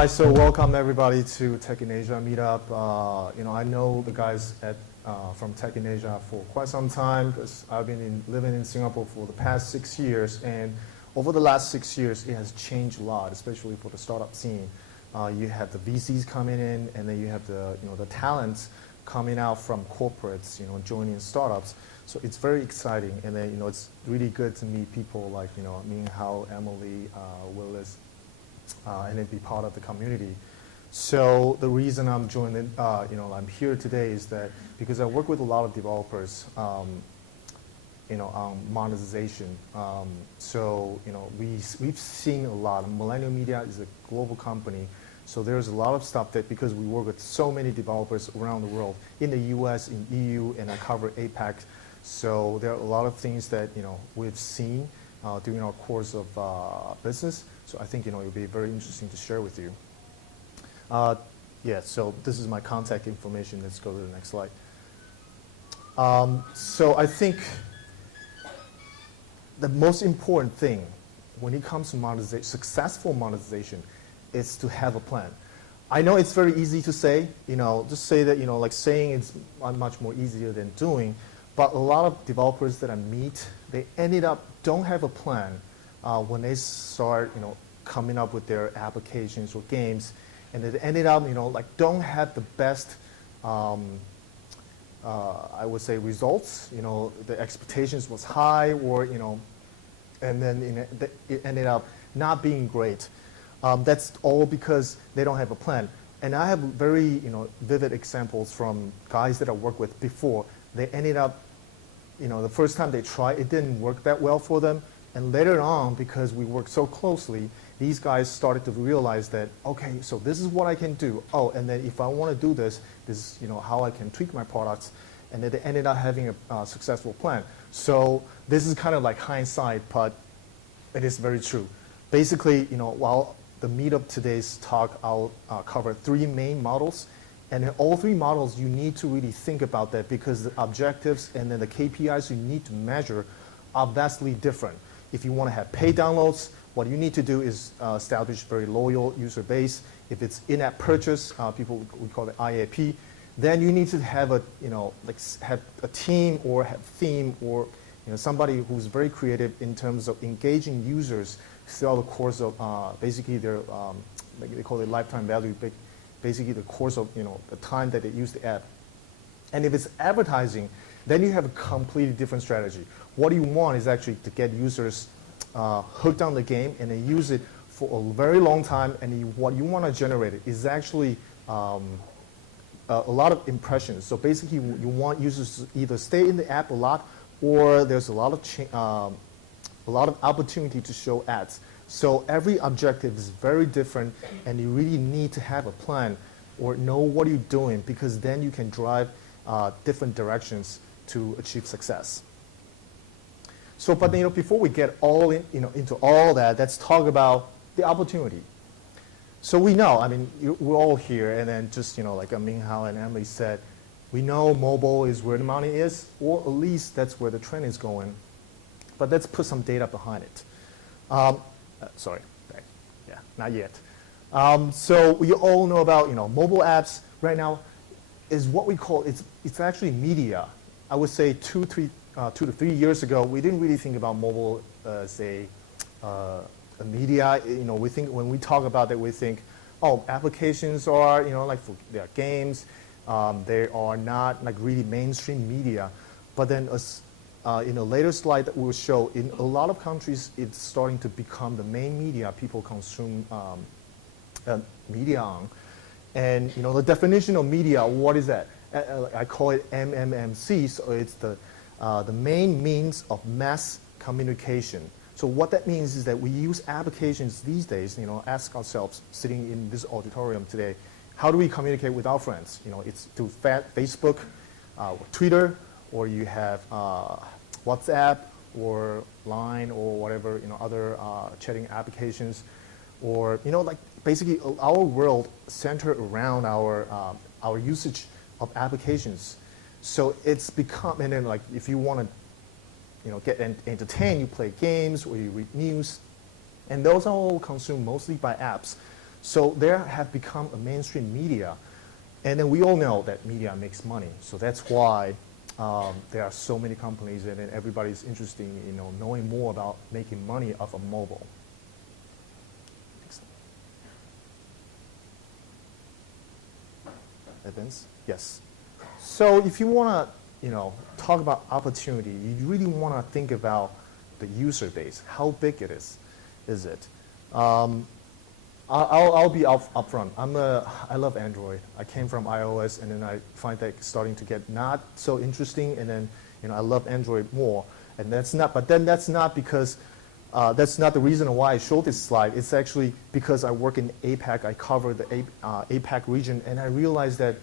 right, so welcome everybody to Tech in Asia Meetup. I know the guys from Tech in Asia for quite some time because I've been living in Singapore for the past 6 years, and over the last 6 years, it has changed a lot, especially for the startup scene. You have the VCs coming in, and then you have the talents coming out from corporates, joining startups. So it's very exciting, and then it's really good to meet people like me, Hao, Emily, Willis, and then be part of the community. So the reason I'm joining, I'm here today is that because I work with a lot of developers, on monetization. We've seen a lot. Millennial Media is a global company, so there's a lot of stuff that because we work with so many developers around the world, in the US, in EU, and I cover APAC. So there are a lot of things that we've seen during our course of business. So I think it'll be very interesting to share with you. So this is my contact information. Let's go to the next slide. So I think the most important thing when it comes to monetization, successful monetization, is to have a plan. I know it's very easy to say, just say that, like saying it's much more easier than doing, but a lot of developers that I meet, they ended up don't have a plan when they start, coming up with their applications or games, and they ended up, don't have the best, I would say, results. The expectations was high, or and then it ended up not being great. That's all because they don't have a plan. And I have very, vivid examples from guys that I worked with before. They ended up, the first time they tried, it didn't work that well for them. And later on, because we worked so closely, these guys started to realize that, okay, so this is what I can do. Oh, and then if I want to do this, this is how I can tweak my products. And then they ended up having a successful plan. So this is kind of like hindsight, but it is very true. Basically, while the Meetup today's talk, I'll cover 3 main models. And in all 3 models, you need to really think about that because the objectives and then the KPIs you need to measure are vastly different. If you want to have paid downloads, what you need to do is establish very loyal user base. If it's in-app purchase, we call it IAP, then you need to have a, have a team or have theme or somebody who's very creative in terms of engaging users throughout the course of basically their, they call it lifetime value, basically the course of the time that they use the app. And if it's advertising, then you have a completely different strategy. What you want is actually to get users hooked on the game and then use it for a very long time. And what you want to generate is actually a lot of impressions. So basically, you want users to either stay in the app a lot, or there's a lot of opportunity to show ads. So every objective is very different, and you really need to have a plan or know what you're doing, because then you can drive different directions to achieve success. So, but before we get all into all that, let's talk about the opportunity. So we know, we're all here, and then just like Ming Hao and Emily said, we know mobile is where the money is, or at least that's where the trend is going. But let's put some data behind it. Sorry, not yet. So we all know about mobile apps right now is what we call it's actually media. I would say 2 to 3 years ago, we didn't really think about mobile as a media. We think when we talk about that, we think, oh, applications are they are games. They are not like really mainstream media. But then in a later slide that we'll show, in a lot of countries, it's starting to become the main media people consume media on. And the definition of media, what is that? I call it MMMC. So it's the main means of mass communication. So what that means is that we use applications these days. Ask ourselves, sitting in this auditorium today, how do we communicate with our friends? It's through Facebook, or Twitter, or you have WhatsApp or Line or whatever, other chatting applications, or like basically our world centered around our usage of applications. So it's become, and then like if you want to get entertained, you play games or you read news, and those are all consumed mostly by apps. So they have become a mainstream media. And then we all know that media makes money. So that's why there are so many companies, and then everybody's interested in knowing more about making money off of mobile. Evans? Yes. So if you want to talk about opportunity, you really want to think about the user base. How big it is it? I'll be upfront. I love Android. I came from iOS, and then I find that starting to get not so interesting, and then I love Android more. And that's not because that's not the reason why I showed this slide. It's actually because I work in APAC. I cover the APAC region, and I realized that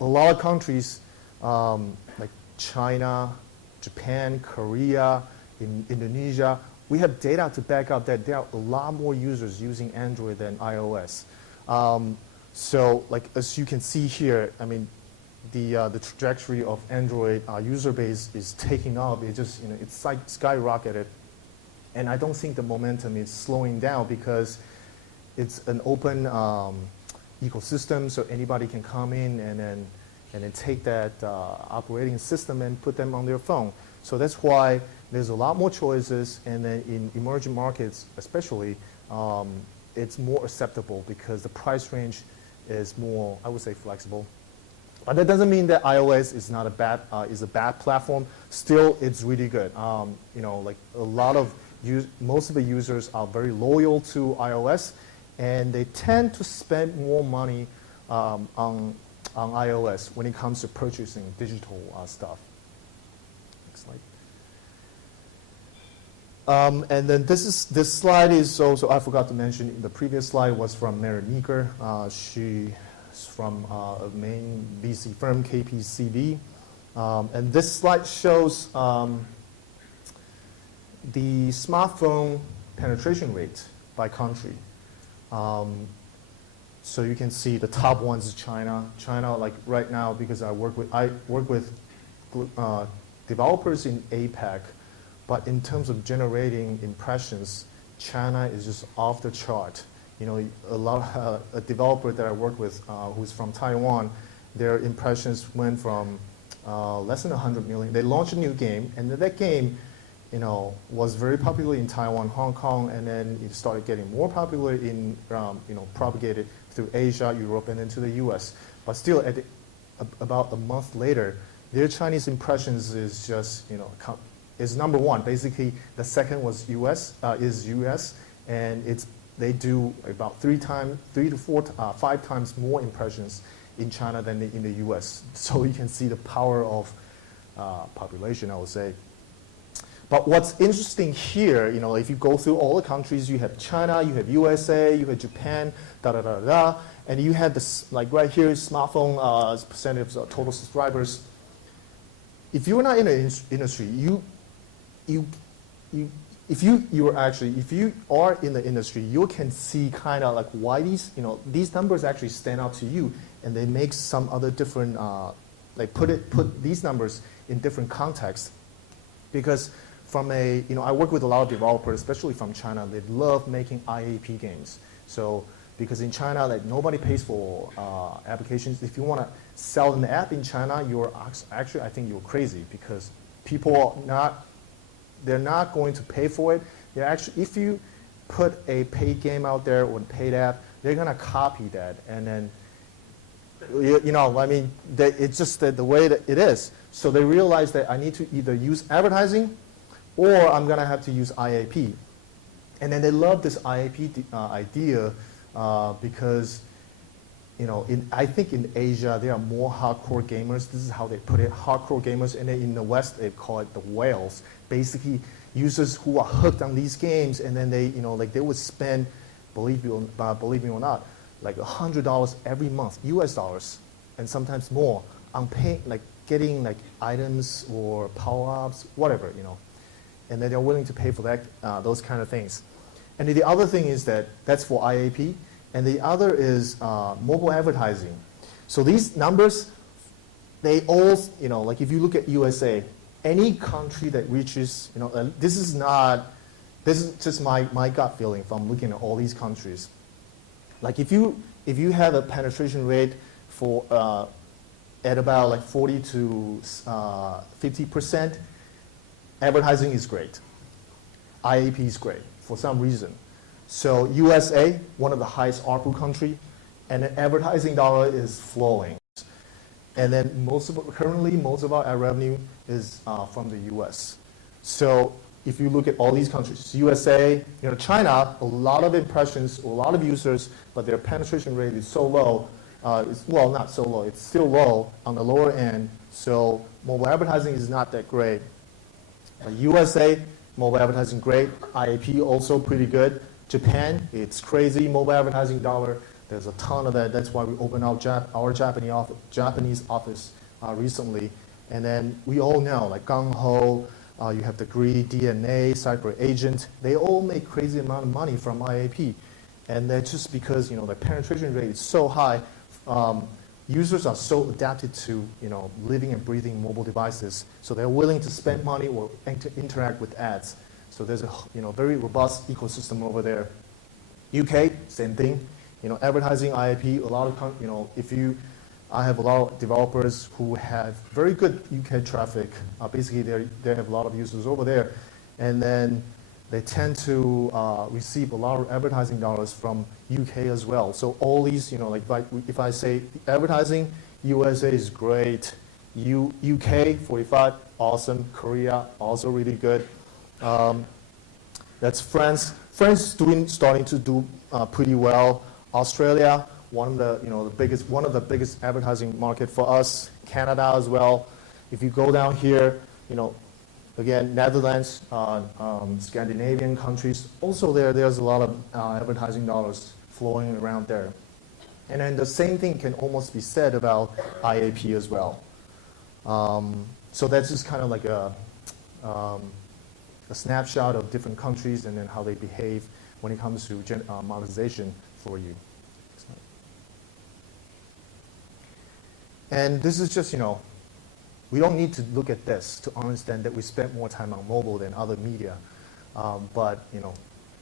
a lot of countries like China, Japan, Korea, Indonesia, we have data to back up that there are a lot more users using Android than iOS. So, like as you can see here, I mean, the trajectory of Android user base is taking off. It just it's like skyrocketed, and I don't think the momentum is slowing down because it's an open ecosystem, so anybody can come in and then take that operating system and put them on their phone. So that's why there's a lot more choices, and then in emerging markets especially, it's more acceptable because the price range is more, I would say, flexible. But that doesn't mean that iOS is not a bad platform. Still, it's really good. Like a lot of most of the users are very loyal to iOS, and they tend to spend more money on iOS when it comes to purchasing digital stuff. Next slide. And then this slide is also, I forgot to mention, the previous slide was from Mary Meeker. She's from a main VC firm, KPCV. And this slide shows the smartphone penetration rate by country. So you can see the top ones is China. China, like right now, because I work with developers in APAC. But in terms of generating impressions, China is just off the chart. A developer that I work with who's from Taiwan, their impressions went from less than 100 million. They launched a new game, and that game, was very popular in Taiwan, Hong Kong, and then it started getting more popular in, propagated through Asia, Europe, and then to the U.S. But still, about a month later, their Chinese impressions is just, is number one. Basically, the second was US, and they do about 5 times more impressions in China than in the US. So you can see the power of population, I would say. But what's interesting here, if you go through all the countries, you have China, you have USA, you have Japan, and you have this, like right here, smartphone percentage of total subscribers. If you're not in the industry, if you are in the industry, you can see kind of like why these numbers actually stand out to you, and they make some other different put these numbers in different contexts. Because from I work with a lot of developers, especially from China. They love making IAP games. So because in China, like nobody pays for applications. If you want to sell an app in China, you're actually, I think you're crazy, because people they're not going to pay for it. They're actually, if you put a paid game out there or a paid app, they're gonna copy that, and then it's just the way that it is. So they realize that I need to either use advertising, or I'm gonna have to use IAP, and then they love this IAP idea because I think in Asia there are more hardcore gamers. This is how they put it, hardcore gamers, and then in the West they call it the whales. Basically, users who are hooked on these games, and then they, they would spend, believe me or not, like $100 every month, US dollars, and sometimes more, on getting like items or power-ups, whatever, and then they're willing to pay for that, those kind of things. And then the other thing is that's for IAP, and the other is mobile advertising. So these numbers, they all, like if you look at USA, any country that reaches, this is just my gut feeling from looking at all these countries. Like if you have a penetration rate for at about like 40 to 50%, advertising is great. IAP is great for some reason. So USA, one of the highest ARPU country, and the advertising dollar is flowing. And then currently most of our ad revenue is from the US. So if you look at all these countries, USA, China, a lot of impressions, a lot of users, but their penetration rate is so low. Well, not so low, it's still low on the lower end. So mobile advertising is not that great. USA, mobile advertising great. IAP also pretty good. Japan, it's crazy mobile advertising dollar. There's a ton of that. That's why we opened our Japanese office recently. And then we all know, like Gung Ho, you have Degree, DNA, Cyber Agent. They all make crazy amount of money from IAP. And that's just because the penetration rate is so high. Users are so adapted to living and breathing mobile devices. So they're willing to spend money or interact with ads. So there's a very robust ecosystem over there. UK, same thing. Advertising IAP, a lot of, I have a lot of developers who have very good UK traffic. Basically, they have a lot of users over there. And then they tend to receive a lot of advertising dollars from UK as well. So all these, if I say advertising, USA is great. UK, 45, awesome. Korea, also really good. That's France. France starting to do pretty well. Australia, one of the biggest advertising market for us. Canada as well. If you go down here, again, Netherlands, Scandinavian countries, also there's a lot of advertising dollars flowing around there. And then the same thing can almost be said about IAP as well. So that's just kind of like a snapshot of different countries and then how they behave when it comes to monetization for you. And this is just, we don't need to look at this to understand that we spend more time on mobile than other media. But,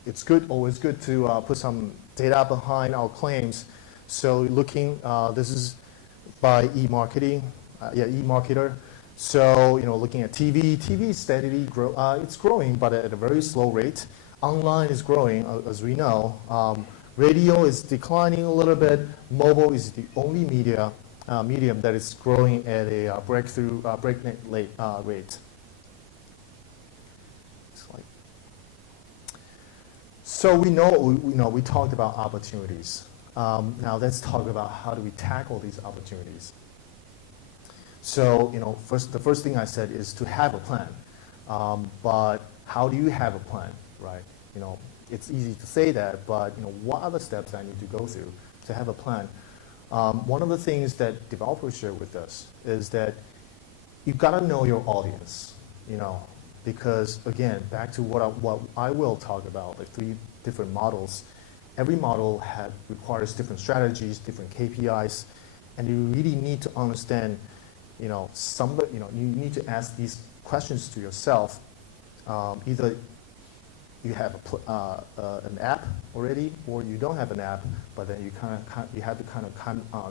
it's always good to put some data behind our claims. So this is by eMarketer. So, looking at TV is steadily it's growing, but at a very slow rate. Online is growing, as we know. Radio is declining a little bit. Mobile is the only medium that is growing at a breakneck rate. So we talked about opportunities. Now let's talk about how do we tackle these opportunities. So the first thing I said is to have a plan. But how do you have a plan, right? It's easy to say that, but what are the steps I need to go through to have a plan? One of the things that developers share with us is that you've got to know your audience, because again, back to what I will talk about, like 3 different models. Every model requires different strategies, different KPIs, and you really need to understand, you need to ask these questions to yourself. Either you have an app already, or you don't have an app, but then you have to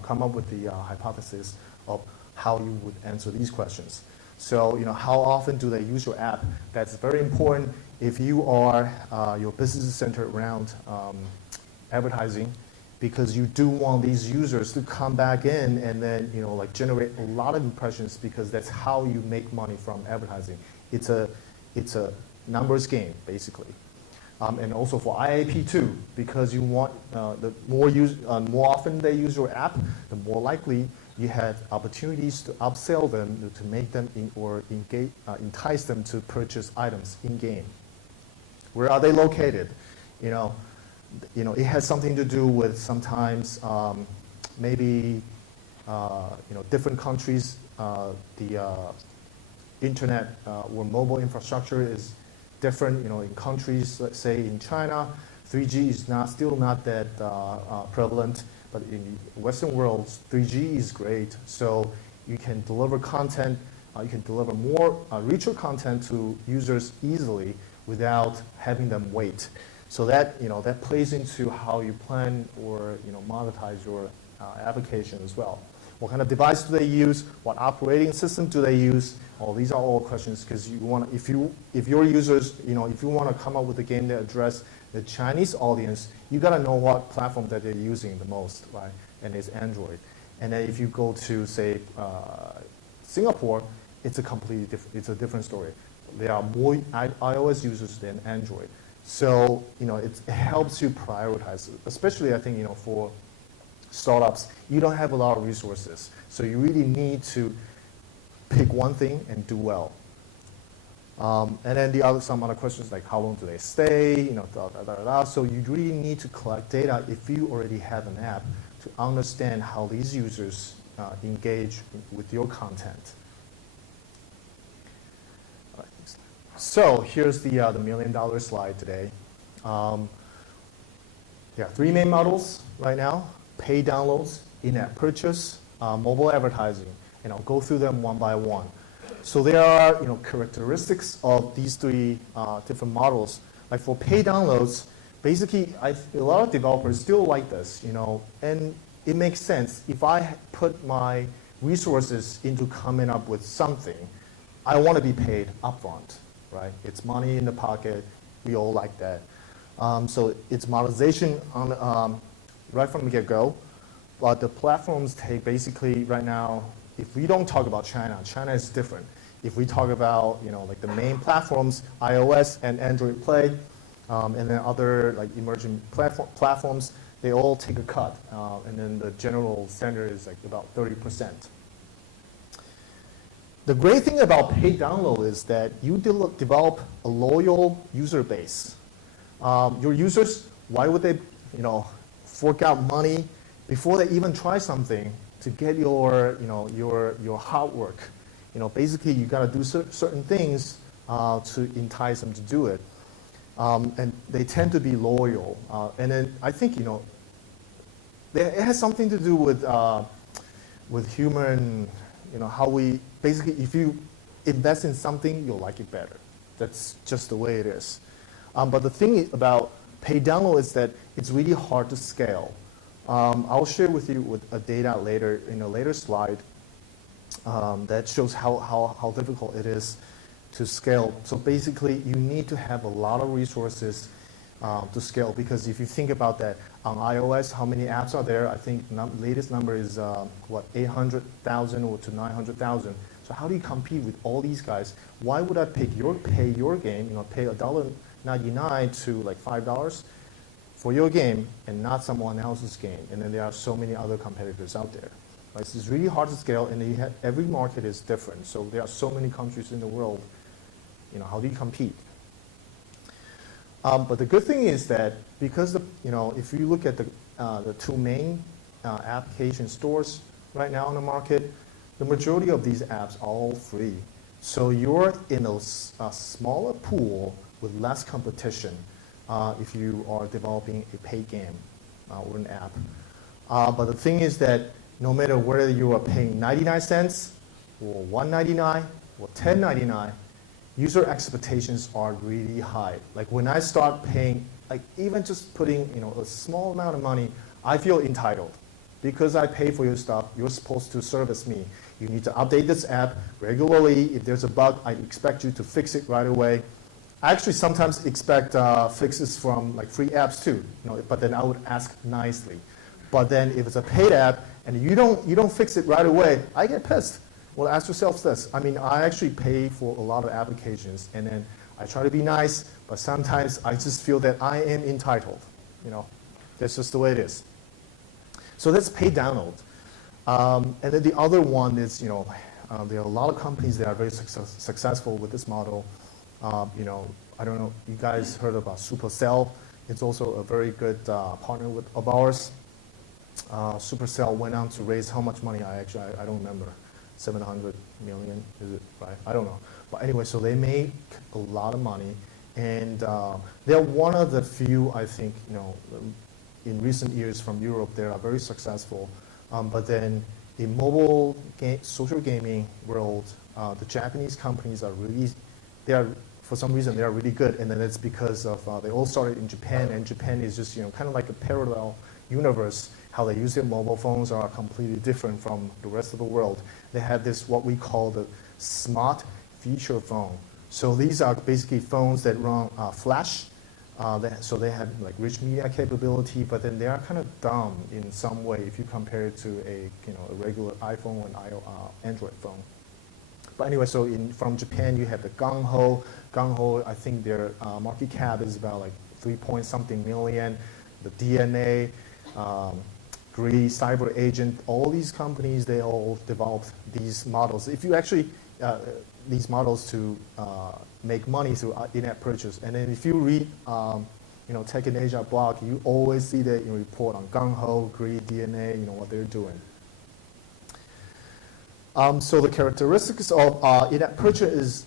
come up with the hypothesis of how you would answer these questions. So how often do they use your app? That's very important. If your business is centered around advertising, because you do want these users to come back in and then generate a lot of impressions, because that's how you make money from advertising. It's a numbers game, basically. And also for IAP too, because you want the more often they use your app, the more likely you have opportunities to upsell them, to make them entice them to purchase items in game. Where are they located? It has something to do with sometimes maybe different countries, the internet or mobile infrastructure is different. In countries, let's say in China, 3G is still not that prevalent, but in the Western world, 3G is great. So you can deliver content, you can deliver more richer content to users easily without having them wait. So that, that plays into how you plan or, monetize your application as well. What kind of device do they use? What operating system do they use? These are all questions because you want to, if your users, if you want to come up with a game that address the Chinese audience, you got to know what platform that they're using the most, right? And it's Android. And then if you go to, say, Singapore, it's a completely different, it's a different story. There are more iOS users than Android. So, it helps you prioritize, especially I think, for startups, you don't have a lot of resources. So you really need to pick one thing and do well. And then some other questions like how long do they stay, So you really need to collect data if you already have an app to understand how these users engage with your content. All right, so here's the $1 million slide today. Yeah, 3 main models right now: paid downloads, in-app purchase, mobile advertising, and I'll go through them one by one. So there are characteristics of these 3 different models. Like for paid downloads, basically a lot of developers still like this, and it makes sense. If I put my resources into coming up with something, I want to be paid upfront, right? It's money in the pocket. We all like that. So it's monetization on right from the get-go. But the platforms take basically right now, if we don't talk about China, China is different. If we talk about like the main platforms, iOS and Android Play, and then other like emerging platforms, they all take a cut. And then the general standard is like about 30%. The great thing about paid download is that you develop a loyal user base. Your users, why would they fork out money before they even try something to get your hard work? Basically you got to do certain things to entice them to do it, and they tend to be loyal. And then I think it has something to do with human, how we basically, if you invest in something, you'll like it better. That's just the way it is. But the thing about paid download is that it's really hard to scale. I'll share with you with a data later in a later slide that shows how difficult it is to scale. So basically, you need to have a lot of resources to scale, because if you think about that, on iOS, how many apps are there? I think latest number is 800,000 or to 900,000. So how do you compete with all these guys? Why would I pay your game, pay $1.99 to like $5 for your game and not someone else's game? And then there are so many other competitors out there. Right? So it's really hard to scale, and every market is different. So there are so many countries in the world. How do you compete? But the good thing is that because if you look at the 2 main application stores right now on the market, the majority of these apps are all free. So you're in a smaller pool with less competition if you are developing a paid game or an app. But the thing is that no matter whether you are paying 99 cents or $1.99 or $10.99, user expectations are really high. Like when I start paying, like even just putting a small amount of money, I feel entitled. Because I pay for your stuff, you're supposed to service me. You need to update this app regularly. If there's a bug, I expect you to fix it right away. I actually sometimes expect fixes from like free apps too, but then I would ask nicely. But then if it's a paid app and you don't fix it right away, I get pissed. Well, ask yourself this. I mean, I actually pay for a lot of applications, and then I try to be nice, but sometimes I just feel that I am entitled. That's just the way it is. So that's paid download. And then the other one is, there are a lot of companies that are very successful with this model. I don't know, you guys heard about Supercell. It's also a very good partner of ours. Supercell went on to raise how much money? I don't remember. 700 million, is it right? I don't know. But anyway, so they make a lot of money, and they're one of the few, I think, in recent years from Europe, they are very successful. But then in mobile social gaming world, the Japanese companies are really, they are for some reason they are really good, and then it's because of they all started in Japan, and Japan is just kind of like a parallel universe. How they use their mobile phones are completely different from the rest of the world. They have this what we call the smart feature phone. So these are basically phones that run Flash. So they have like rich media capability, but then they are kind of dumb in some way if you compare it to a regular iPhone or an Android phone. But anyway, so from Japan you have the Gung Ho. Gung Ho, I think their market cap is about like 3-point-something million. The DNA, Gree, Cyber Agent, all these companies, they all developed these models. If you actually these models to make money through in-app purchase. And then if you read, Tech in Asia blog, you always see that in report on Gung Ho, Gree, DNA, what they're doing. So the characteristics of in-app purchase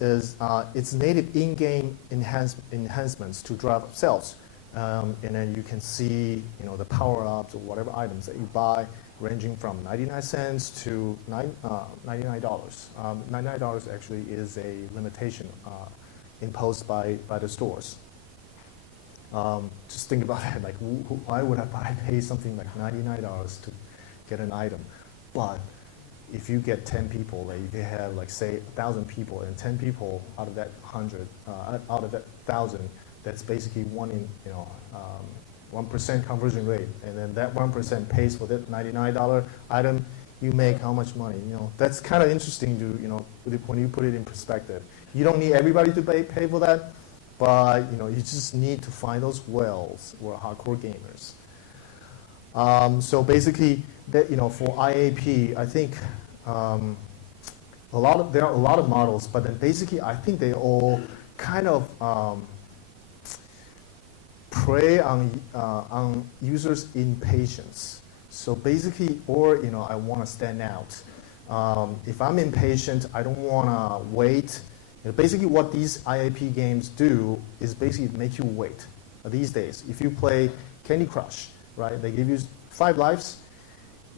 is its native in-game enhancements to drive up sales. And then you can see, the power-ups or whatever items that you buy, ranging from 99 cents to $99. $99 actually is a limitation imposed by the stores. Just think about it, like why would I pay something like $99 to get an item? But if you get 10 people, like if you have like say 1,000 people, and 10 people out of that 100, out of that 1,000, that's basically 1% conversion rate, and then that 1% pays for that $99 item, you make how much money? That's kind of interesting to, when you put it in perspective. You don't need everybody to pay for that, but you just need to find those whales who are hardcore gamers. So basically, that for IAP, I think there are a lot of models, but then basically I think they all kind of prey on users' impatience. So basically, or I want to stand out. If I'm impatient, I don't want to wait. Basically, what these IAP games do is basically make you wait. These days, if you play Candy Crush, right? They give you 5 lives.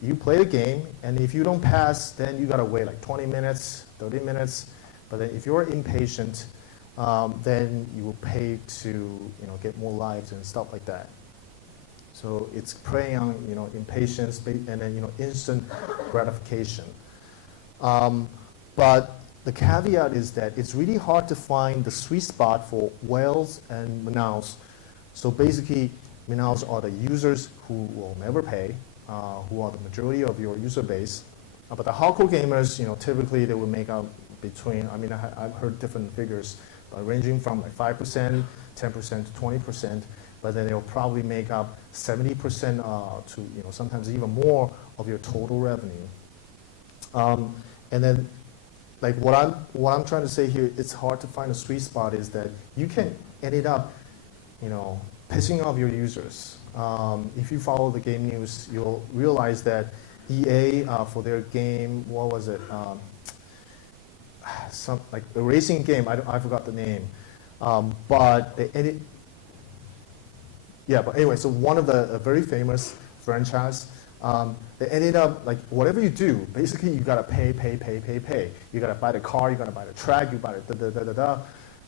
You play the game, and if you don't pass, then you gotta wait like 20 minutes, 30 minutes. But then if you're impatient, then you will pay to get more lives and stuff like that. So it's preying on impatience and then instant gratification. But the caveat is that it's really hard to find the sweet spot for whales and minnows. So basically, minnows are the users who will never pay, who are the majority of your user base. But the hardcore gamers, typically they will make up between, I've heard different figures, ranging from like 5%, 10% to 20%, but then they'll probably make up 70% to sometimes even more of your total revenue. And then, like what I'm trying to say here, it's hard to find a sweet spot is that you can end up, pissing off your users. If you follow the game news, you'll realize that EA for their game, what was it? Some like a racing game. I forgot the name, but they ended. Yeah, but anyway, so one of the very famous franchise, they ended up like whatever you do, basically you gotta pay. You gotta buy the car, you gotta buy the track, you buy the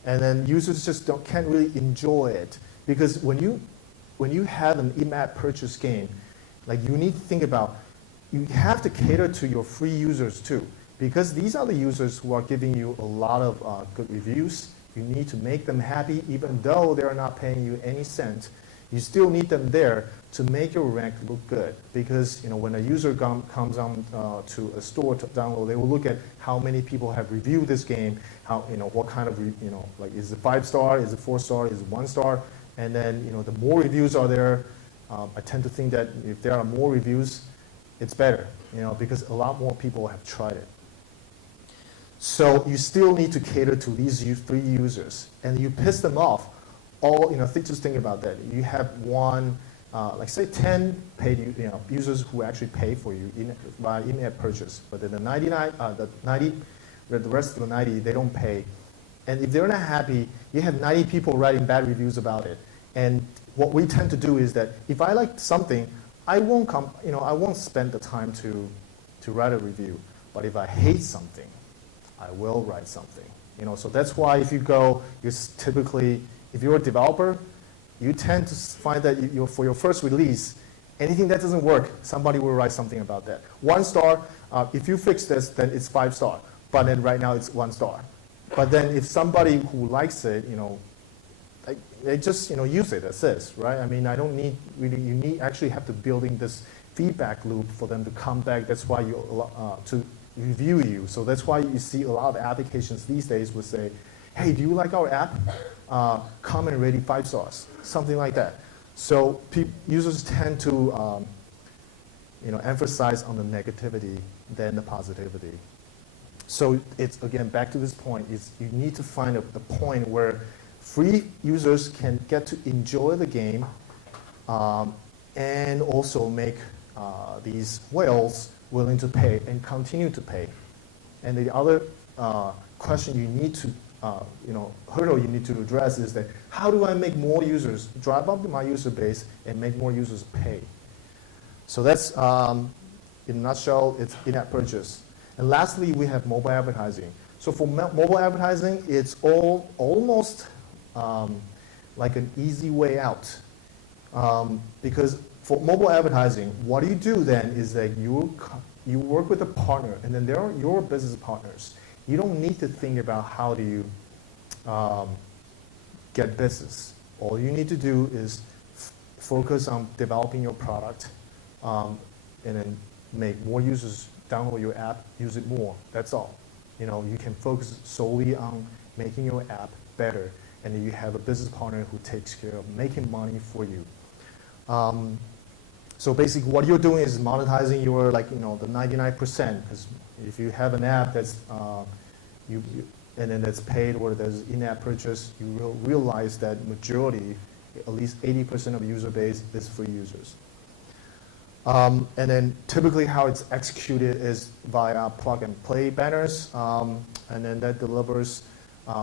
and then users just can't really enjoy it because when you have an in-app purchase game, like you need to think about, you have to cater to your free users too. Because these are the users who are giving you a lot of good reviews. You need to make them happy even though they're not paying you any cent. You still need them there to make your rank look good. Because when a user comes on to a store to download, they will look at how many people have reviewed this game, how what kind of like is it 5-star, is it 4-star, is it 1-star, and then the more reviews are there, I tend to think that if there are more reviews, it's better, because a lot more people have tried it. So you still need to cater to these 3 users, and you piss them off. Just think about that. You have one, like say 10 paid users who actually pay for you by in-app purchase, but then the rest of the 90 they don't pay. And if they're not happy, you have 90 people writing bad reviews about it. And what we tend to do is that if I like something, I won't spend the time to write a review. But if I hate something, I will write something. So that's why if you go, typically, if you're a developer, you tend to find that for your first release, anything that doesn't work, somebody will write something about that. 1 star, if you fix this, then it's 5 star. But then right now it's 1 star. But then if somebody who likes it, they just use it as is, right? I mean, I don't need really. You actually have to building this feedback loop for them to come back. That's why to review you. So that's why you see a lot of applications these days would say, hey, do you like our app? Comment rating 5 stars, something like that. So users tend to emphasize on the negativity than the positivity. So it's, again, back to this point, is you need to find the point where free users can get to enjoy the game and also make these whales willing to pay and continue to pay. And the other question you need to, hurdle you need to address is that how do I make more users, drive up my user base and make more users pay? So that's, in a nutshell, it's in-app purchase. And lastly, we have mobile advertising. So for mobile advertising, it's almost like an easy way out. Because for mobile advertising, what you do then is that you work with a partner, and then they're your business partners. You don't need to think about how do you get business. All you need to do is focus on developing your product and then make more users download your app, use it more. That's all. You can focus solely on making your app better, and then you have a business partner who takes care of making money for you. So basically, what you're doing is monetizing your the 99%. Because if you have an app that's and then that's paid or there's in-app purchase, you will realize that majority, at least 80% of user base is free users. And then typically how it's executed is via plug-and-play banners, and then that delivers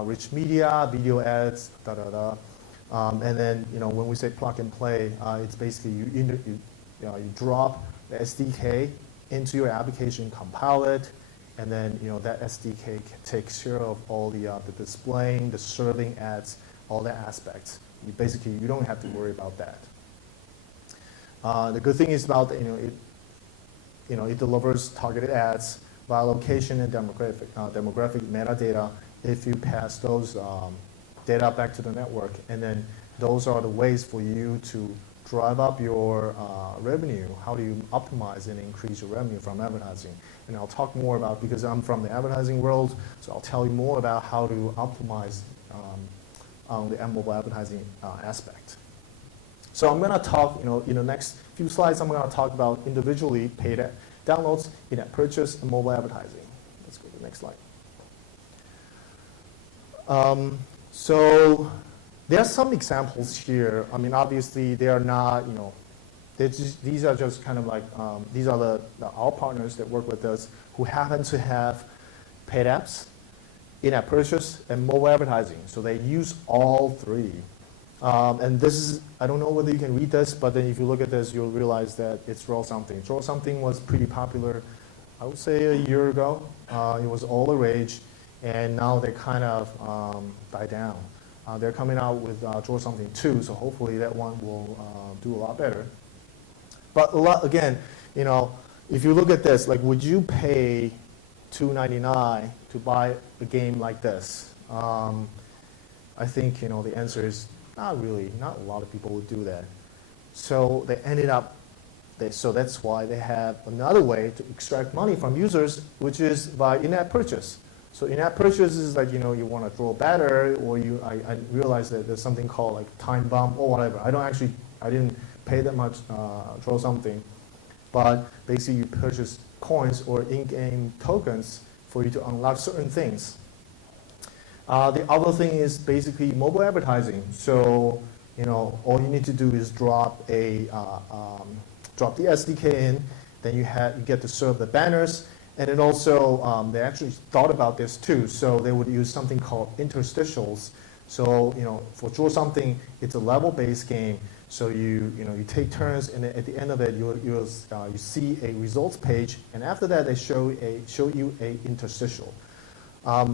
rich media, video ads, and then when we say plug-and-play, it's basically you drop the SDK into your application, compile it, and then that SDK takes care of all the displaying, the serving ads, all the aspects. You don't have to worry about that. The good thing is about it delivers targeted ads via location and demographic metadata if you pass those data back to the network, and then those are the ways for you to drive up your revenue. How do you optimize and increase your revenue from advertising? And I'll talk more about, because I'm from the advertising world, so I'll tell you more about how to optimize on the mobile advertising aspect. So I'm going to talk, in the next few slides, I'm going to talk about individually paid downloads, in-app purchase, and mobile advertising. Let's go to the next slide. So there are some examples here. I mean, obviously, they are not, these are just kind of like, these are our partners that work with us who happen to have paid apps, in-app purchase, and mobile advertising. So they use all three. And this is, I don't know whether you can read this, but then if you look at this, you'll realize that it's Draw Something. Draw Something was pretty popular, I would say a year ago. It was all the rage, and now they kind of died down. They're coming out with Draw Something 2, so hopefully that one will do a lot better. But again, if you look at this, like, would you pay $2.99 to buy a game like this? I think the answer is not really. Not a lot of people would do that. So they ended up. So that's why they have another way to extract money from users, which is by in-app purchase. So in-app purchase is like you want to throw a banner, or I realized that there's something called like time bomb or whatever. I didn't pay that much. Draw Something, but basically you purchase coins or in-game tokens for you to unlock certain things. The other thing is basically mobile advertising. So all you need to do is drop the SDK in, then you get to serve the banners, and then also they actually thought about this too. So they would use something called interstitials. So for Draw Something, it's a level-based game. So you take turns, and at the end of it, you see a results page, and after that they show you a interstitial.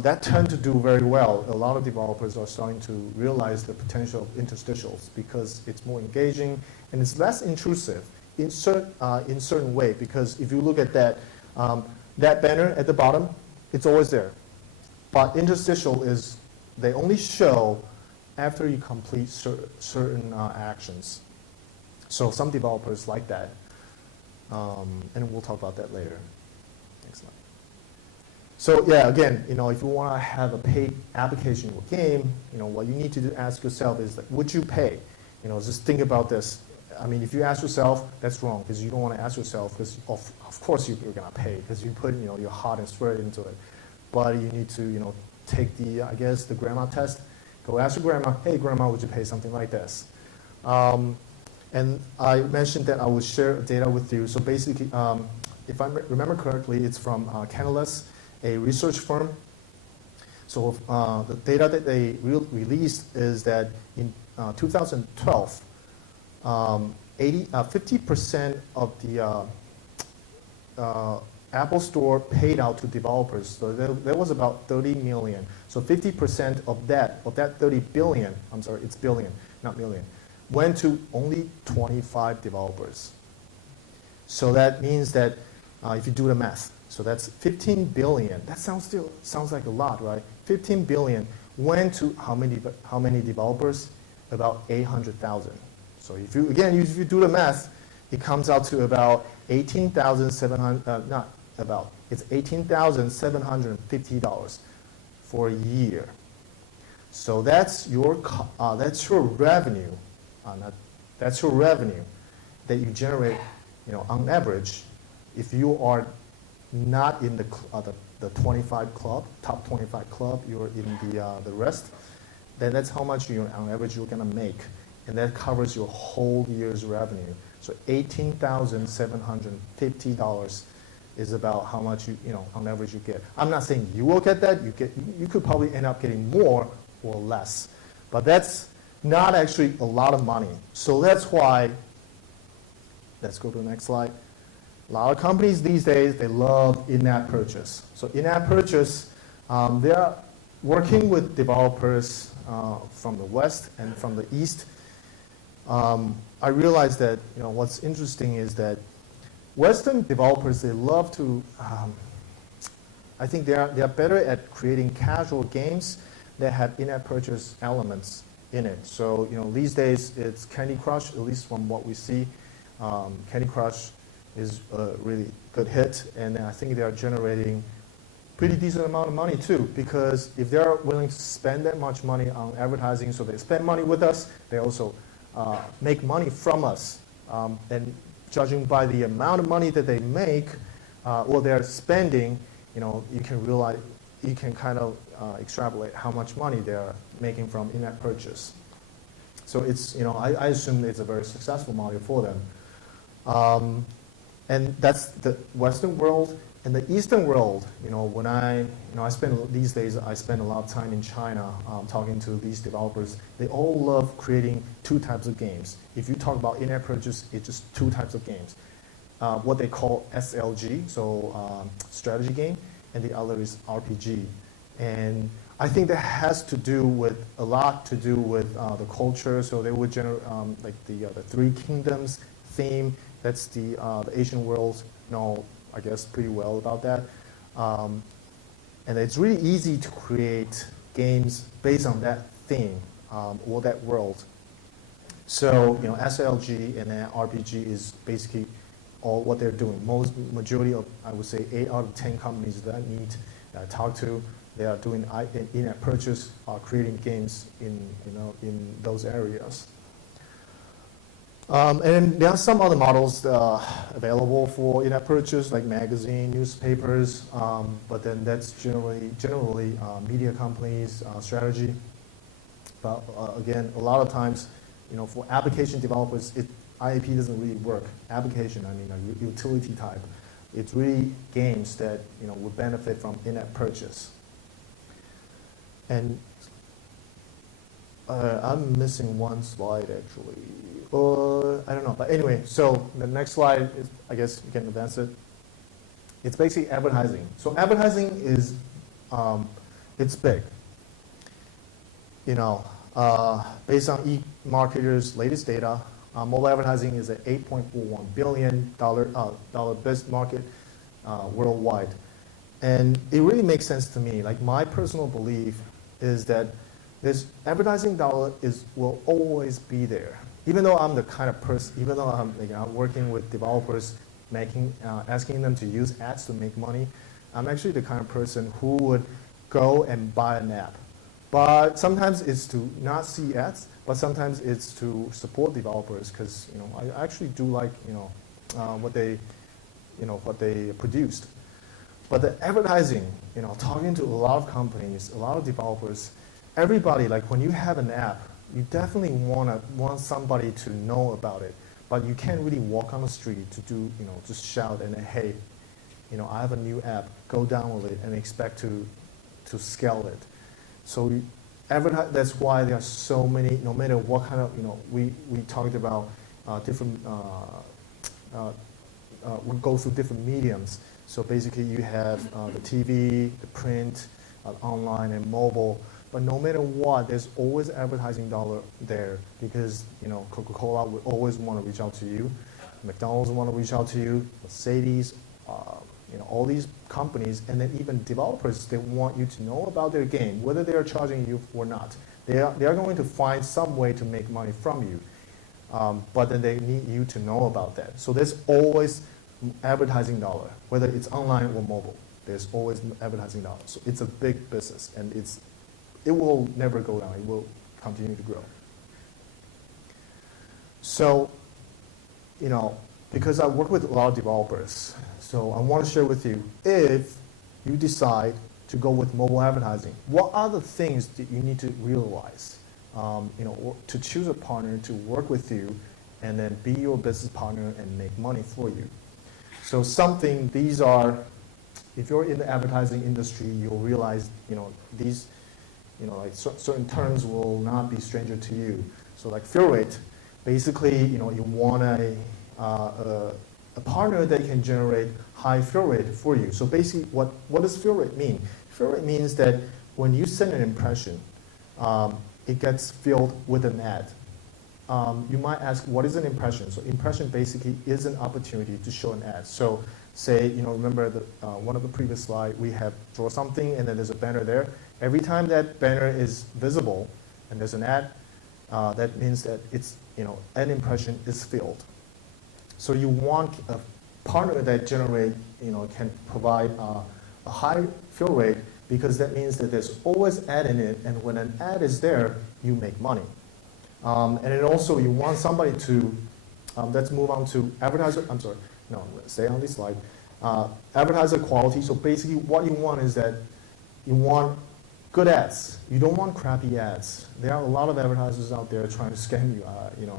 that tend to do very well. A lot of developers are starting to realize the potential of interstitials because it's more engaging and it's less intrusive in certain way. Because if you look at that, that banner at the bottom, it's always there. But interstitial is, they only show after you complete certain actions. So some developers like that. And we'll talk about that later. Next slide. So yeah, again, if you want to have a paid application or game, what you need to ask yourself is, like, would you pay? Just think about this. I mean, if you ask yourself, that's wrong, because you don't want to ask yourself, because of course you're going to pay, because you put your heart and sweat into it. But you need to take the, I guess, the grandma test. Go ask your grandma, hey grandma, would you pay something like this? And I mentioned that I would share data with you. So basically, if I remember correctly, it's from Canalys, a research firm. So the data that they released is that in 2012, 50% of the Apple Store paid out to developers. So there was about 30 million. So 50% of that 30 billion, I'm sorry, it's billion, not million, went to only 25 developers. So that means that if you do the math, so that's 15 billion. That sounds like a lot, right? 15 billion went to how many developers? About 800,000. So if you do the math, it comes out to about $18,750 for a year. So that's your revenue. That's your revenue that you generate, on average, if you are not in the 25 club, top 25 club, you're in the rest, then that's how much on average you're gonna make, and that covers your whole year's revenue. So $18,750 is about how much on average you get. I'm not saying you will get that. You could probably end up getting more or less, but that's not actually a lot of money. So that's why. Let's go to the next slide. A lot of companies these days, they love in-app purchase. So in-app purchase, they are working with developers from the West and from the East. I realized that what's interesting is that Western developers, they love to, I think they are better at creating casual games that have in-app purchase elements in it. So these days it's Candy Crush, at least from what we see. Candy Crush is a really good hit, and I think they are generating pretty decent amount of money too, because if they're willing to spend that much money on advertising, so they spend money with us, they also make money from us. And judging by the amount of money that they make or they're spending, you can kind of extrapolate how much money they're making from in-app purchase. So it's, I assume it's a very successful model for them. And that's the Western world. In the Eastern world, when I spend these days, I spend a lot of time in China talking to these developers. They all love creating two types of games. If you talk about in-app purchase, it's just two types of games. What they call SLG, so strategy game, and the other is RPG. And I think that has to do with a lot to do with the culture. So they would generate like the Three Kingdoms theme. That's the Asian world. I guess pretty well about that. And it's really easy to create games based on that theme or that world. So SLG and then RPG is basically all what they're doing. Majority of, I would say, 8 out of 10 companies that I talk to, they are doing in-app purchase, creating games in those areas. And there are some other models available for in-app purchase, like magazine, newspapers, but then that's generally media companies' strategy. But again, a lot of times, for application developers, IAP doesn't really work. Application, I mean, a utility type. It's really games that would benefit from in-app purchase. And I'm missing one slide actually. I don't know, but anyway, so the next slide is, I guess you can advance it. It's basically advertising. So advertising is it's big. You know, based on eMarketer's latest data, mobile advertising is an $8.41 billion business market worldwide. And it really makes sense to me. Like, my personal belief is that this advertising dollar will always be there. Even though I'm the kind of person, even though I'm working with developers, asking them to use ads to make money, I'm actually the kind of person who would go and buy an app. But sometimes it's to not see ads, but sometimes it's to support developers, because I actually do like what they produced. But the advertising, talking to a lot of companies, a lot of developers, everybody, like when you have an app, you definitely want somebody to know about it, but you can't really walk on the street to do, just shout and hey, I have a new app, go download it and expect to scale it. So that's why there are so many, no matter what kind of, we talked about different, we go through different mediums. So basically you have the TV, the print, online and mobile, but no matter what, there's always advertising dollar there, because Coca-Cola would always want to reach out to you, McDonald's want to reach out to you, Mercedes, all these companies, and then even developers, they want you to know about their game, whether they are charging you or not. They are going to find some way to make money from you, but then they need you to know about that. So there's always advertising dollar, whether it's online or mobile. There's always advertising dollar. So it's a big business, and it will never go down. It will continue to grow. So, because I work with a lot of developers, so I want to share with you, if you decide to go with mobile advertising, what are the things that you need to realize, to choose a partner to work with you and then be your business partner and make money for you. So these are, if you're in the advertising industry, you'll realize, these, like certain terms will not be stranger to you. So like fill rate, basically, you want a partner that can generate high fill rate for you. So basically, what does fill rate mean? Fill rate means that when you send an impression, it gets filled with an ad. You might ask, what is an impression? So impression basically is an opportunity to show an ad. So say, remember one of the previous slides, we have draw something and then there's a banner there. Every time that banner is visible and there's an ad, that means that it's, an impression is filled. So you want a partner that can provide a high fill rate, because that means that there's always ad in it, and when an ad is there, you make money. And then also you want somebody to, let's move on to advertiser, stay on this slide. Advertiser quality, so basically what you want is that you want good ads. You don't want crappy ads. There are a lot of advertisers out there trying to scam you.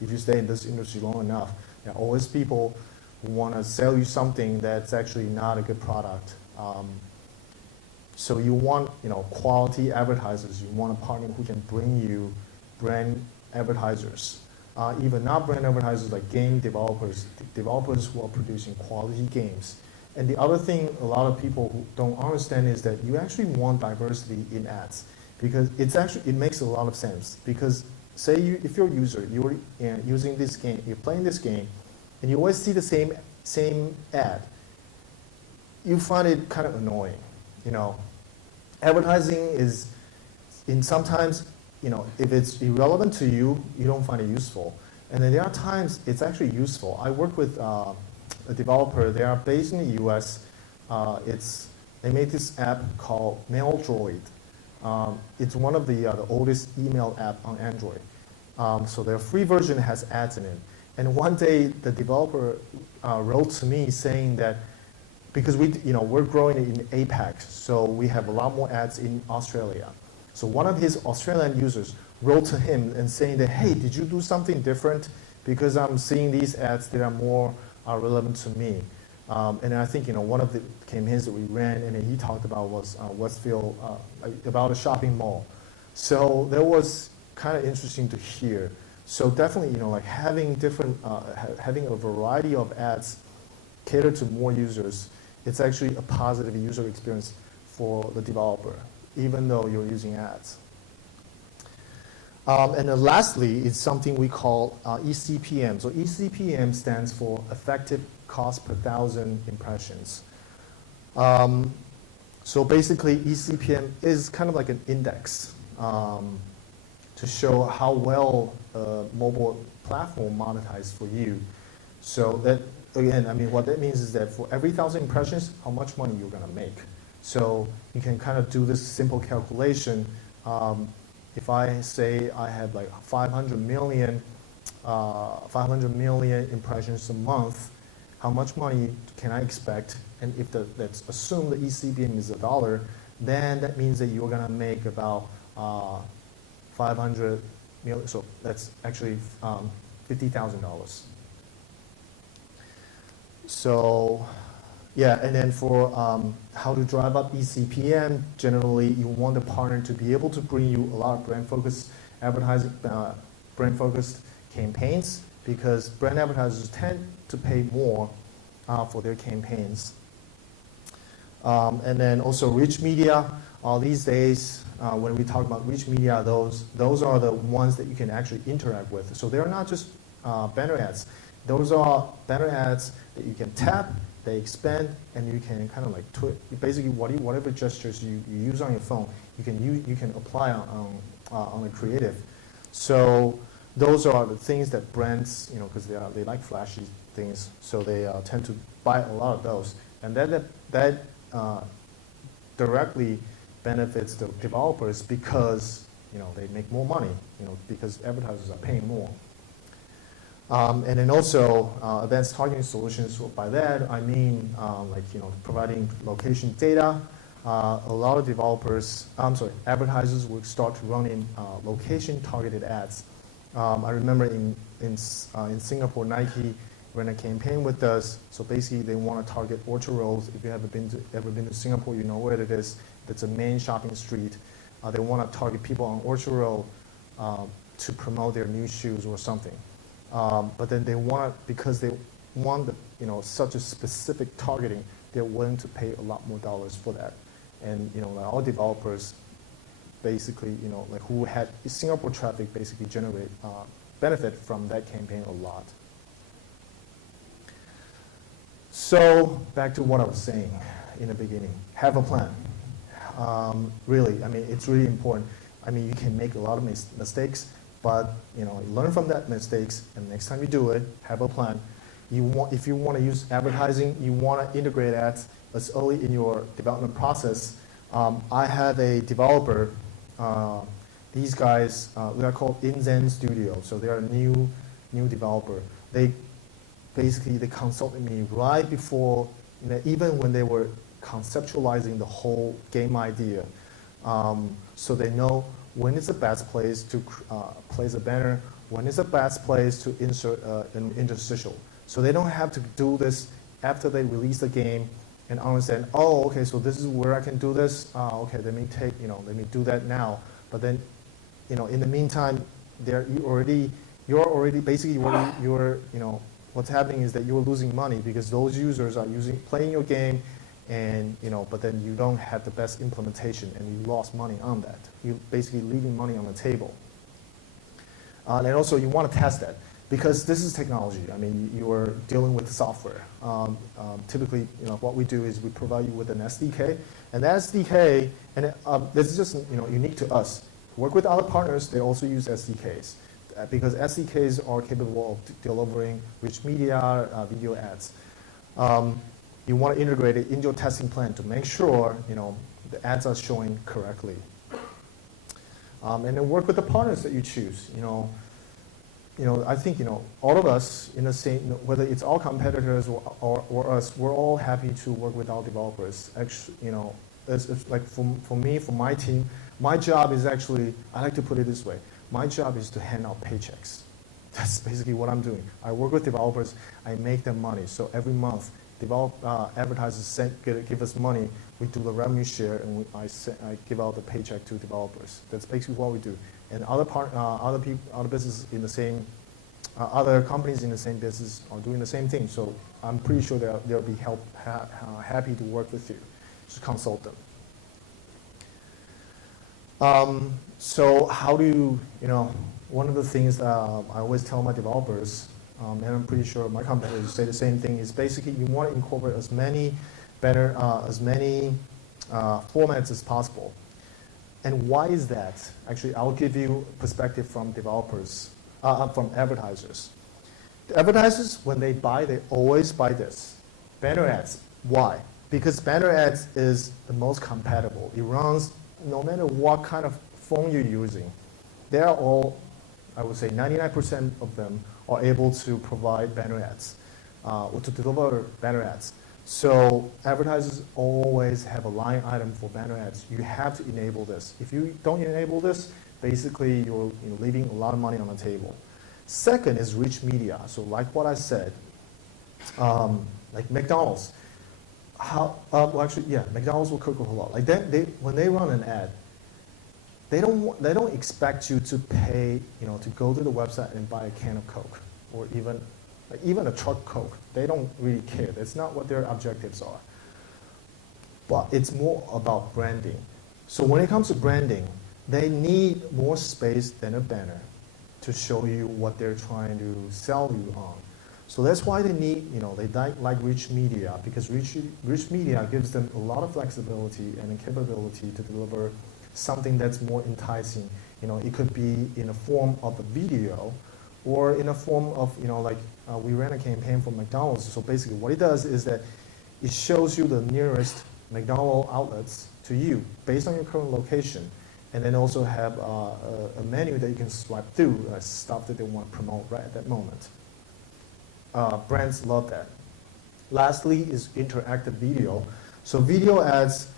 If you stay in this industry long enough, there are always people who want to sell you something that's actually not a good product. So you want, quality advertisers. You want a partner who can bring you brand advertisers. Even not brand advertisers, like game developers who are producing quality games. And the other thing a lot of people who don't understand is that you actually want diversity in ads, because it makes a lot of sense. Because say if you're a user, you're using this game, you're playing this game, and you always see the same ad, you find it kind of annoying. Advertising is, sometimes, if it's irrelevant to you, you don't find it useful. And then there are times it's actually useful. I work with a developer. They are based in the US. They made this app called MailDroid. It's one of the oldest email app on Android. So their free version has ads in it. And one day the developer wrote to me saying that, because we're growing in APAC, so we have a lot more ads in Australia. So one of his Australian users wrote to him and saying that, hey, did you do something different? Because I'm seeing these ads that are more relevant to me. And I think one of the campaigns that we ran and he talked about was Westfield, about a shopping mall. So that was kind of interesting to hear. So definitely, like having having a variety of ads cater to more users, it's actually a positive user experience for the developer. even though you're using ads. And then lastly, it's something we call eCPM. So eCPM stands for effective cost per thousand impressions. So basically, eCPM is kind of like an index to show how well a mobile platform monetizes for you. So that, again, I mean, what that means is that for every 1,000 impressions, how much money you're gonna make. So you can kind of do this simple calculation. If I say I have like 500 million impressions a month, how much money can I expect? And if let's assume the eCPM is $1, then that means that you're gonna make about 500 million, so that's actually $50,000. So yeah, and then for how to drive up eCPM, generally you want the partner to be able to bring you a lot of brand-focused advertising, brand-focused campaigns, because brand advertisers tend to pay more for their campaigns. And then also rich media. These days, when we talk about rich media, those are the ones that you can actually interact with. So they're not just banner ads. Those are banner ads that you can tap, they expand, and you can kind of like basically whatever gestures you use on your phone, you can apply on a creative. So those are the things that brands, because they like flashy things, so they tend to buy a lot of those, and that directly benefits the developers because they make more money, because advertisers are paying more. And then also advanced targeting solutions. So by that I mean providing location data. A lot of advertisers will start to run in location targeted ads. I remember in Singapore, Nike ran a campaign with us. So basically, they want to target Orchard Road. If you ever been to Singapore, you know where it is. It's a main shopping street. They want to target people on Orchard Road to promote their new shoes or something. But then because they want such a specific targeting, they're willing to pay a lot more dollars for that. And our developers basically, who had Singapore traffic, basically generate benefit from that campaign a lot. So back to what I was saying in the beginning, have a plan. Really, I mean, it's really important. I mean, you can make a lot of mistakes, but learn from that mistakes, and next time you do it, have a plan. If you want to use advertising, you want to integrate ads as early in your development process. I have a developer. These guys, they are called InZen Studio. So they are a new developer. They consulted me right before, even when they were conceptualizing the whole game idea. So they know when is the best place to place a banner, when is the best place to insert an interstitial. So they don't have to do this after they release the game and understand, oh, okay, so this is where I can do this. Okay, let me do that now. But then, in the meantime, what's happening is that you're losing money because those users are playing your game, and but then you don't have the best implementation, and you lost money on that. You're basically leaving money on the table. And also, you want to test that because this is technology. I mean, you are dealing with software. Typically, what we do is we provide you with an SDK, and that SDK, and this is just unique to us. Work with other partners; they also use SDKs. Because SDKs are capable of delivering rich media, video ads. You want to integrate it into your testing plan to make sure the ads are showing correctly. And then work with the partners that you choose. I think all of us in the same, whether it's our competitors or us, we're all happy to work with our developers. Actually, it's like for me, for my team, my job is actually, I like to put it this way. My job is to hand out paychecks. That's basically what I'm doing. I work with developers. I make them money. So every month, advertisers give us money. We do the revenue share, and I give out the paycheck to developers. That's basically what we do. And other businesses in the same, other companies in the same business are doing the same thing. So I'm pretty sure they'll be happy to work with you. Just consult them. So how do you, one of the things that I always tell my developers, and I'm pretty sure my competitors say the same thing, is basically you want to incorporate as many formats as possible. And why is that? Actually, I'll give you perspective from developers, from advertisers. The advertisers, when they buy, they always buy this, banner ads. Why? Because banner ads is the most compatible. It runs no matter what kind of phone you're using. They are all, I would say 99% of them are able to provide banner ads, or to deliver banner ads. So advertisers always have a line item for banner ads. You have to enable this. If you don't enable this, basically you're leaving a lot of money on the table. Second is rich media. So like what I said, like McDonald's. McDonald's or Coca-Cola. Like when they run an ad, they don't expect you to pay, to go to the website and buy a can of Coke or even a truck Coke. They don't really care. That's not what their objectives are. But it's more about branding. So when it comes to branding, they need more space than a banner to show you what they're trying to sell you on. So that's why they need, they like rich media, because rich media gives them a lot of flexibility and a capability to deliver something that's more enticing. It could be in a form of a video, or in a form of, we ran a campaign for McDonald's. So basically what it does is that it shows you the nearest McDonald's outlets to you based on your current location. And then also have a menu that you can swipe through, stuff that they want to promote right at that moment. Brands love that. Lastly is interactive video. So video ads,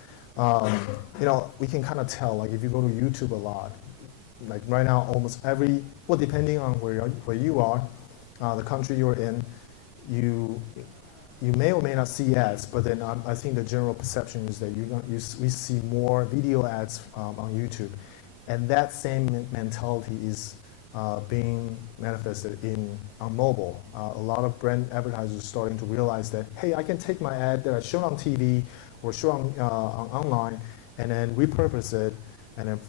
we can kind of tell, like if you go to YouTube a lot, like right now almost depending on where you are, the country you're in, you may or may not see ads, but then I think the general perception is that we see more video ads on YouTube. And that same mentality is being manifested on mobile. A lot of brand advertisers are starting to realize that, hey, I can take my ad that I showed on TV or show on online and then repurpose it and then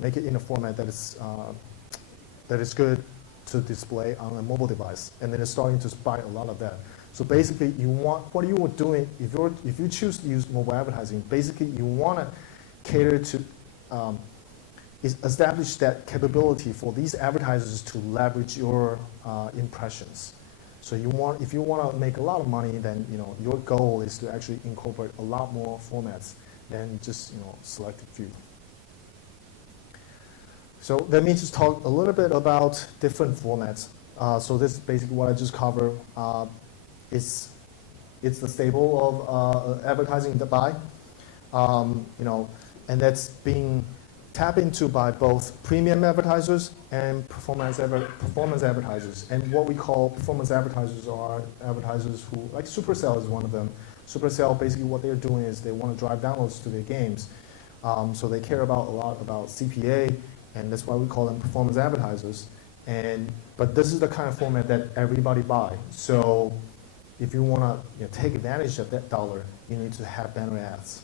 make it in a format that is good to display on a mobile device, and then it's starting to buy a lot of that. So basically, what you are doing, if you choose to use mobile advertising, basically you want to cater to establish that capability for these advertisers to leverage your impressions. So if you want to make a lot of money, then your goal is to actually incorporate a lot more formats than just select a few. So let me just talk a little bit about different formats. So this is basically what I just covered. It's the stable of advertising to buy, and that's being tapped into by both premium advertisers and performance advertisers. And what we call performance advertisers are advertisers who, like Supercell is one of them. Supercell, basically what they're doing is they want to drive downloads to their games. So they care a lot about CPA, and that's why we call them performance advertisers. But this is the kind of format that everybody buys. So if you want to take advantage of that dollar, you need to have banner ads.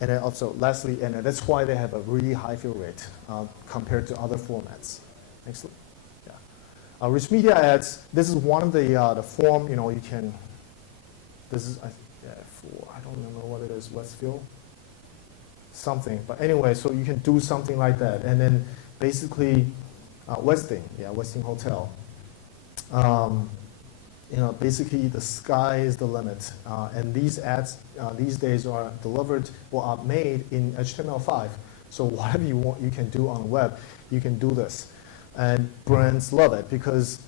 And then also, lastly, and that's why they have a really high fill rate compared to other formats. Next, yeah. Rich media ads. This is one of the form. You can. This is I don't remember what it is. Westfield. Something, but anyway, so you can do something like that, and then basically, Westin Hotel. Basically the sky is the limit, and these ads these days are delivered or are made in HTML5. So whatever you want, you can do on the web. You can do this, and brands love it because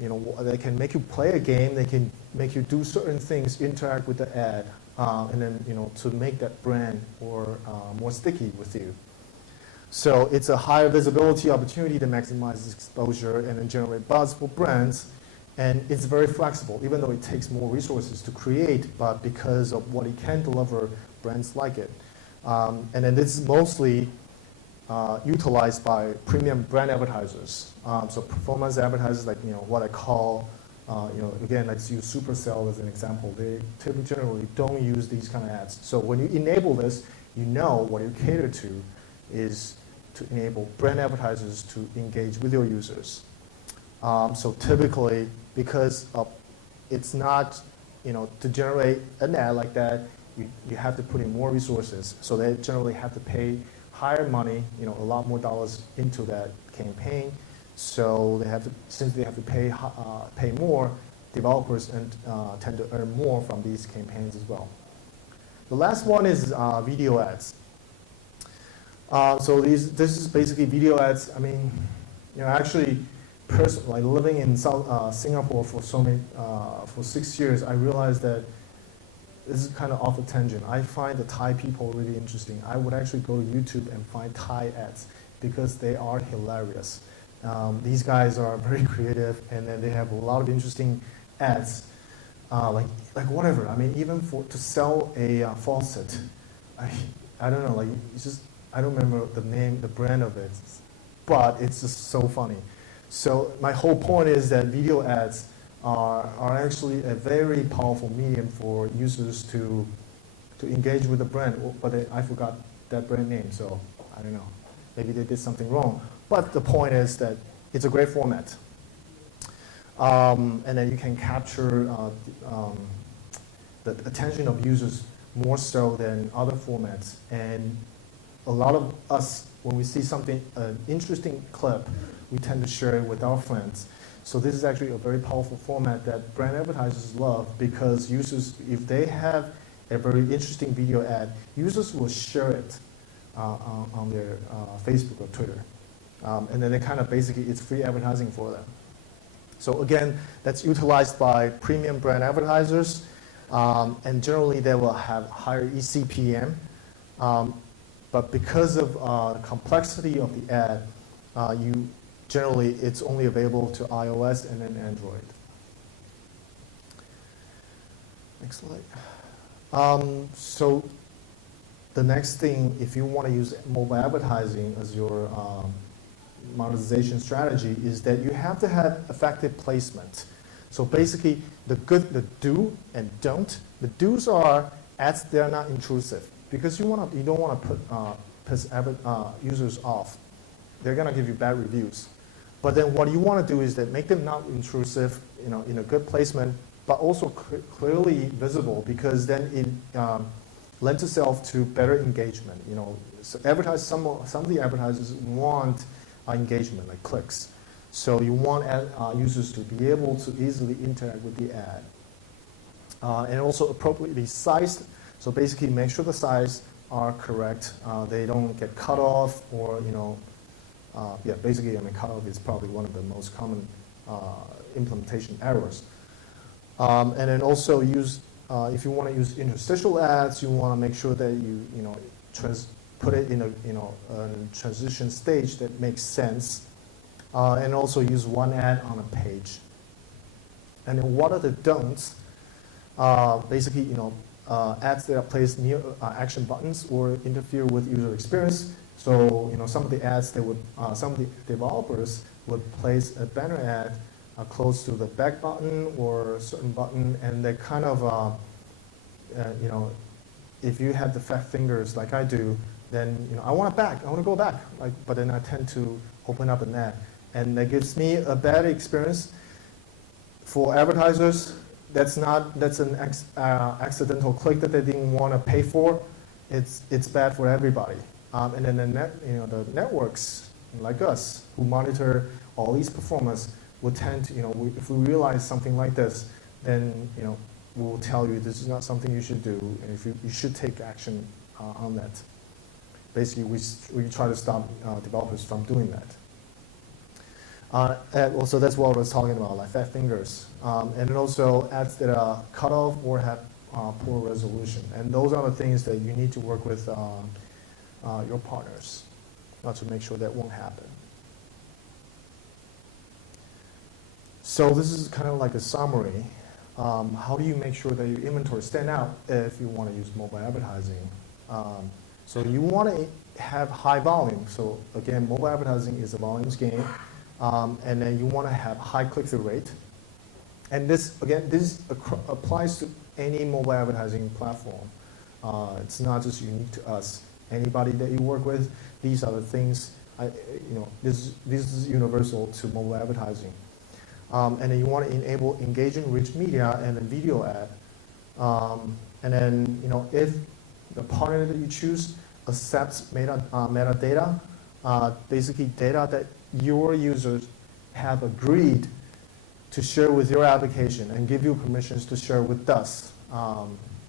they can make you play a game. They can make you do certain things, interact with the ad. And then to make that brand more sticky with you. So it's a higher visibility opportunity to maximize exposure and then generate buzz for brands. And it's very flexible, even though it takes more resources to create, but because of what it can deliver, brands like it. And then this is mostly utilized by premium brand advertisers. So performance advertisers, like what I call Again, let's use Supercell as an example. They typically generally don't use these kind of ads. So when you enable this, you know what you cater to is to enable brand advertisers to engage with your users. So typically, because it's not, to generate an ad like that, you have to put in more resources. So they generally have to pay higher money, a lot more dollars into that campaign. So since they have to pay more, developers tend to earn more from these campaigns as well. The last one is video ads. So this is basically video ads. I mean, actually, like living in Singapore for 6 years, I realized that this is kind of off a tangent. I find the Thai people really interesting. I would actually go to YouTube and find Thai ads because they are hilarious. These guys are very creative, and then they have a lot of interesting ads, like whatever. I mean, even to sell a faucet, I don't know, I don't remember the brand of it, but it's just so funny. So my whole point is that video ads are actually a very powerful medium for users to engage with the brand. But I forgot that brand name, so I don't know. Maybe they did something wrong. But the point is that it's a great format. And then you can capture the attention of users more so than other formats. And a lot of us, when we see something, an interesting clip, we tend to share it with our friends. So this is actually a very powerful format that brand advertisers love because users, if they have a very interesting video ad, users will share it on their Facebook or Twitter. And then they kind of basically, it's free advertising for them. So again, that's utilized by premium brand advertisers. And generally they will have higher eCPM. But because of the complexity of the ad, generally it's only available to iOS and then Android. Next slide. So the next thing, if you want to use mobile advertising as your monetization strategy, is that you have to have effective placement. So basically, the do and don't. The do's are ads that are not intrusive because you don't want to piss users off. They're going to give you bad reviews. But then what you want to do is that make them not intrusive, in a good placement, but also clearly visible because then it lends itself to better engagement. So some of the advertisers want engagement, like clicks. So you want users to be able to easily interact with the ad. And also appropriately sized. So basically make sure the size are correct. They don't get cut off or, basically, cutoff is probably one of the most common implementation errors. And then also use, if you want to use interstitial ads, you want to make sure that you put it in a transition stage that makes sense, and also use one ad on a page. And then what are the don'ts? Basically, ads that are placed near action buttons or interfere with user experience. So, some of the ads some of the developers would place a banner ad close to the back button or a certain button, and they kind of, if you have the fat fingers like I do, then I want to go back. But then I tend to open up an ad, and that gives me a bad experience. For advertisers, that's an accidental click that they didn't want to pay for. It's bad for everybody. And then the networks like us who monitor all these performance will tend to, if we realize something like this, then we'll tell you this is not something you should do, and if you should take action on that. Basically, we try to stop developers from doing that. And also, that's what I was talking about, like fat fingers. And then also ads that are cut off or have poor resolution. And those are the things that you need to work with your partners to make sure that won't happen. So this is kind of like a summary. How do you make sure that your inventory stand out if you want to use mobile advertising? So you want to have high volume. So again, mobile advertising is a volumes game. And then you want to have high click-through rate. And this, again, this applies to any mobile advertising platform. It's not just unique to us. Anybody that you work with, these are the things, this is universal to mobile advertising. And then you want to enable engaging rich media and a video ad. And then, if the partner that you choose accepts metadata, basically data that your users have agreed to share with your application and give you permissions to share with us,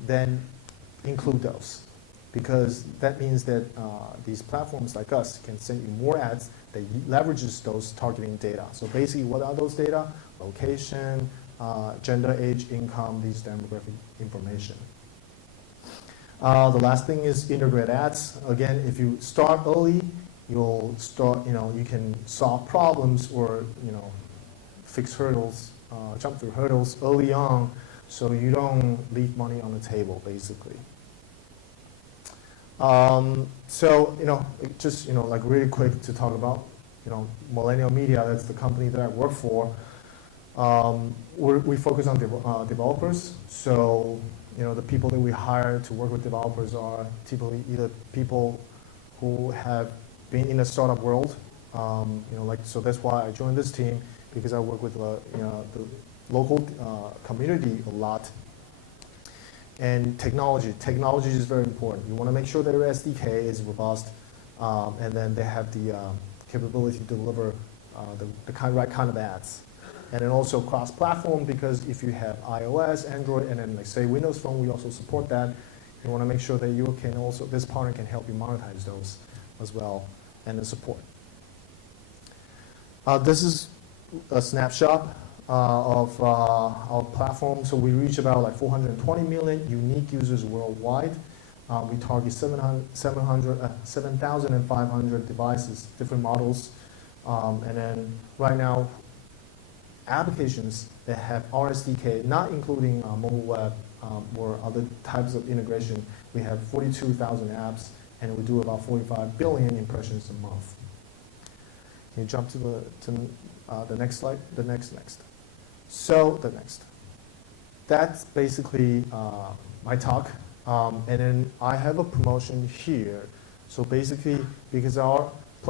then include those. Because that means that these platforms like us can send you more ads that leverages those targeting data. So basically, what are those data? Location, gender, age, income, these demographic information. The last thing is integrate ads. Again, if you start early, you'll start, you can solve problems or, fix hurdles, jump through hurdles early on so you don't leave money on the table, basically. Just, like really quick to talk about, Millennial Media, that's the company that I work for. We focus on developers. So, the people that we hire to work with developers are typically either people who have been in the startup world, so that's why I joined this team, because I work with the local community a lot. And technology is very important. You want to make sure that your SDK is robust, and then they have the capability to deliver the right kind of ads. And then also cross-platform, because if you have iOS, Android, and then like say Windows Phone, we also support that. You want to make sure that you can also, this partner can help you monetize those as well, and the support. This is a snapshot of our platform. So we reach about like 420 million unique users worldwide. We target 7,500 devices, different models. And then right now, applications that have our SDK, not including mobile web or other types of integration, we have 42,000 apps, and we do about 45 billion impressions a month. Can you jump to the next slide? The next. So the next. That's basically my talk. And then I have a promotion here. So basically, because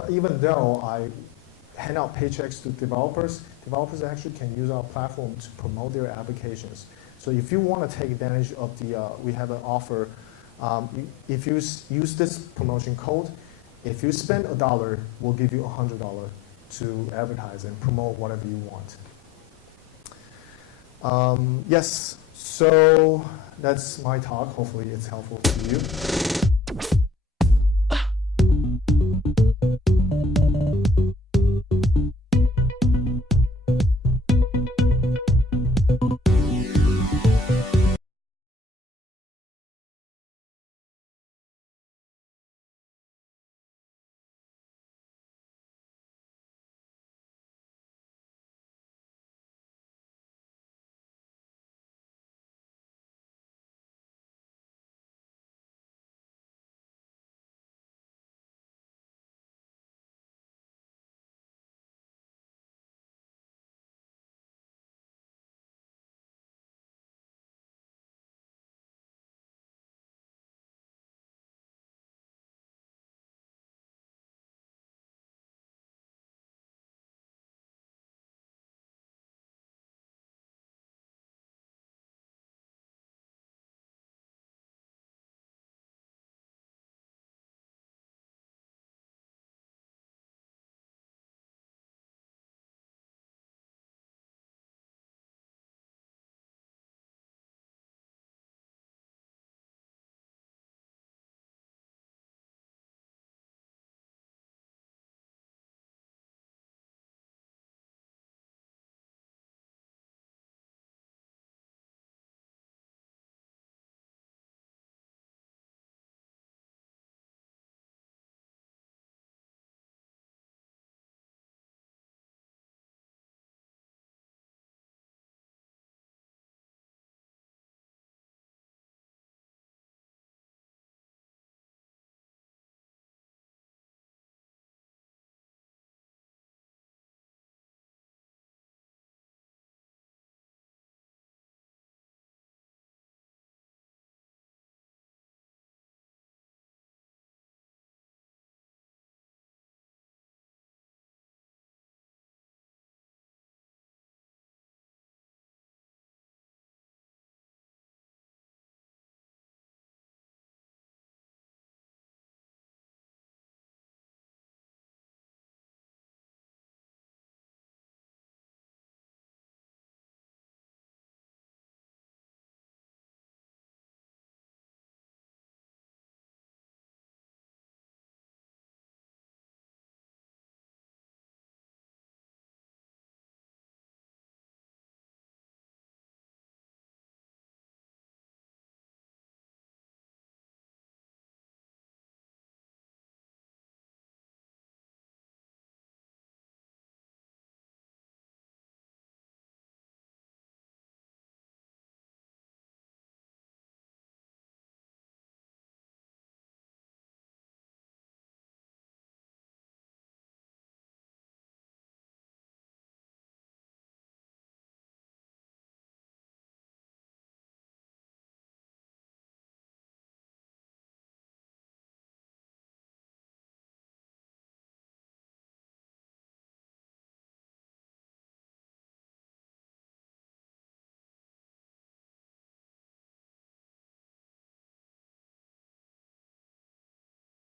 even though I hand out paychecks to developers actually can use our platform to promote their applications. So if you want to take advantage of we have an offer. If you use this promotion code, if you spend $1, we'll give you $100 to advertise and promote whatever you want. Yes, so that's my talk. Hopefully it's helpful to you.